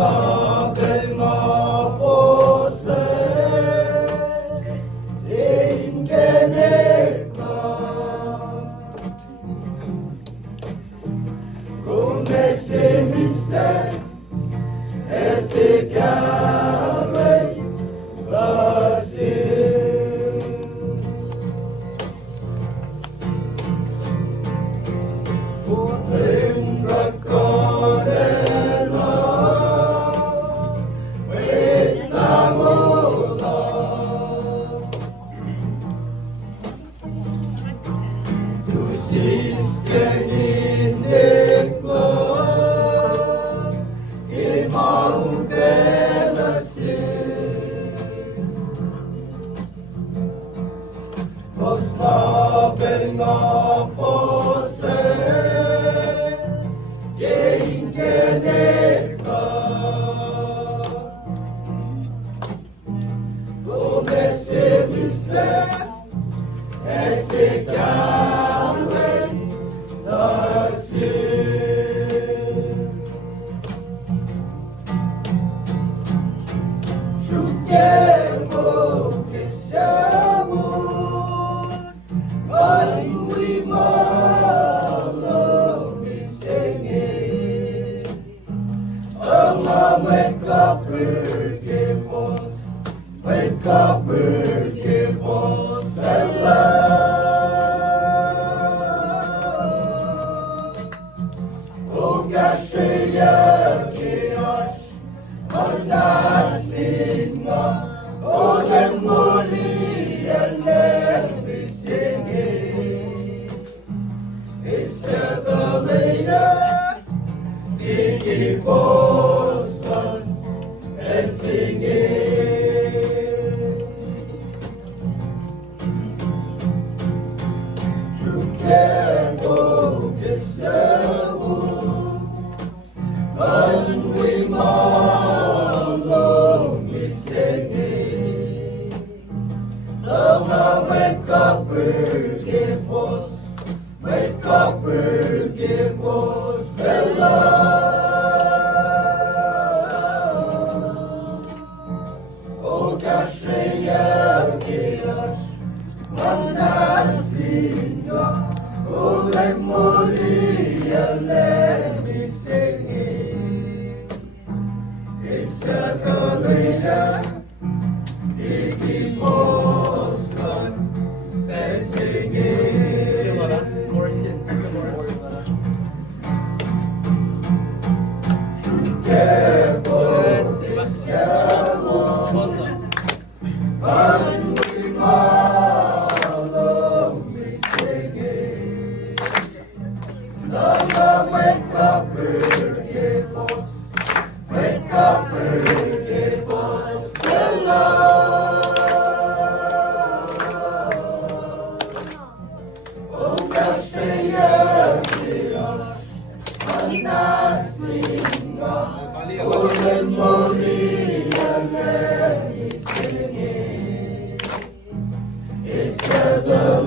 Posta del fosse in genera come se mister e se chiave potrem raccoglierla quella moda tu sister in the club e mau bella Posta bella fosse che in genera come se viste e se chiave da sé giudiamo che siamo when we follow me singing, oh Lord, wake up, forgive us, wake up, forgive us, and love. Oh gosh, gosh, oh nasinga, oh demoli and let me singing. It's the later, the Boston and singing. True care, oh, it's when we follow me singing. Oh, now wake up, forgive us, wake up, forgive us, Bella. Oh, gosh, Manasinga, oh, let Moria, let me sing it. It's Catalina, Iggy Boston, and sing it. And we follow me singing. Love, wake up, forgive us. Wake up, forgive us. The love. Oh, gosh, Manasinga, oh, the Moria, let me sing it. It's the